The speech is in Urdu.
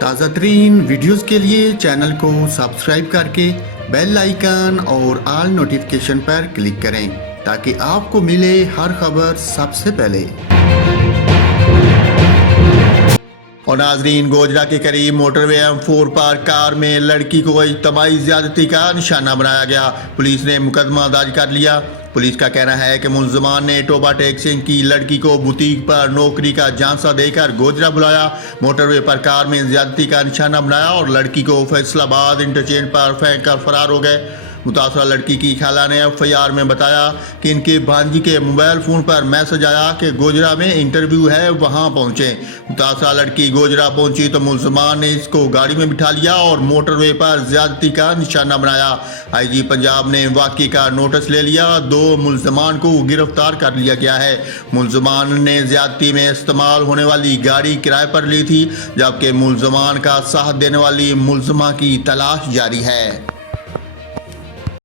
تازہ ترین ویڈیوز کے لیے چینل کو سبسکرائب کر کے بیل آئیکن اور آل نوٹیفیکیشن پر کلک کریں تاکہ آپ کو ملے ہر خبر سب سے پہلے۔ اور ناظرین، گوجرا کے قریب موٹر وے M4 پر کار میں لڑکی کو اجتماعی زیادتی کا نشانہ بنایا گیا۔ پولیس نے مقدمہ درج کر لیا۔ پولیس کا کہنا ہے کہ ملزمان نے ٹوبا ٹیکسنگ کی لڑکی کو بوتیک پر نوکری کا جھانسا دے کر گوجرا بلایا، موٹر وے پر کار میں زیادتی کا نشانہ بنایا اور لڑکی کو فیصل آباد انٹرچینج پر پھینک کر فرار ہو گئے۔ متاثرہ لڑکی کی خالہ نے FIR میں بتایا کہ ان کے بھانجی کے موبائل فون پر میسج آیا کہ گوجرا میں انٹرویو ہے، وہاں پہنچیں۔ متاثرہ لڑکی گوجرا پہنچی تو ملزمان نے اس کو گاڑی میں بٹھا لیا اور موٹر وے پر زیادتی کا نشانہ بنایا۔ IG پنجاب نے واقعے کا نوٹس لے لیا، 2 ملزمان کو گرفتار کر لیا گیا ہے۔ ملزمان نے زیادتی میں استعمال ہونے والی گاڑی کرائے پر لی تھی، جبکہ ملزمان کا ساتھ دینے والی ملزمہ کی تلاش جاری ہے۔